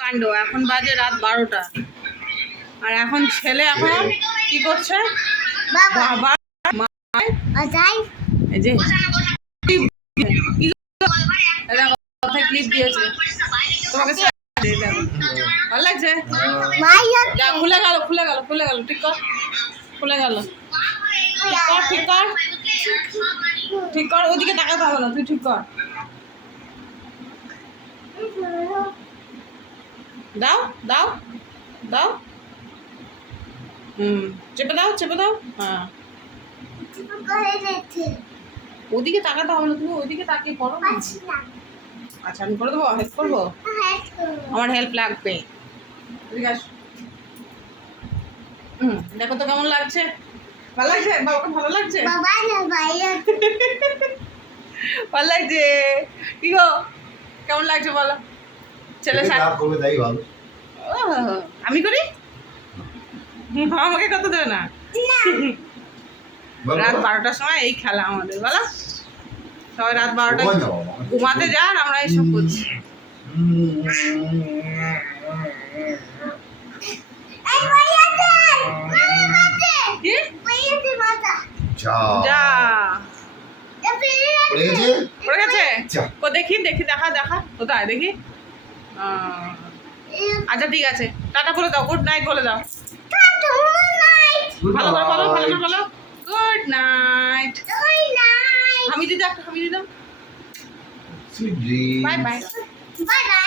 কাণ্ড এখন বাজে রাত বারোটা। আর এখন ছেলে এখন কি করছে? বাবা। এই যে ক্লিপ দিয়েছে? তোমাকে। ভালো লাগছে? যা খুলে গেল খুলে গেল খুলে গেল ঠিক কর। খুলে গেল। ঠিক কর ঠিক কর। ঠিক কর ওদিকে তাকাতে হবে না তুই ঠিক কর। দাও দাও দাও। হুম। চেপে দাও চেপে দাও। হ্যাঁ। ওদিকে তাকাতে হবে না তুমি ওইদিকে তাকিয়ে পড়ো। আচ্ছা আমি করে দেবো হেল্প করব? আমার হেল্প লাগবে। ঠিক আছে হুম দেখো তো কেমন লাগছে। ভালো লাগছে? বাবাকে ভালো লাগছে? ভালো লাগছে। কি গো? কেমন লাগছে বলো? ছেলে আমি করি? আমাকে কত দেবে না? রাত বারোটার সময় এই খেলা আমাদের বলো? সবাই রাত বারোটা। ঘুমাতে যান আমরা এইসব করছি। এই ভাইয়াতে মামাতে কি? যা। যা। এ পেলে পড়ে গেছে? পড়ে গেছে? যা। ও দেখি দেখি দেখা দেখা। কোথায়? দেখি। আচ্ছা ঠিক আছে। টাটা বলে দাও গুড নাইট বলে দাও। ভালো করে বলো ভালো করে বলো। গুড নাইট হামিদি দাও হামি দিদা একটা হামি Sweet bye bye bye bye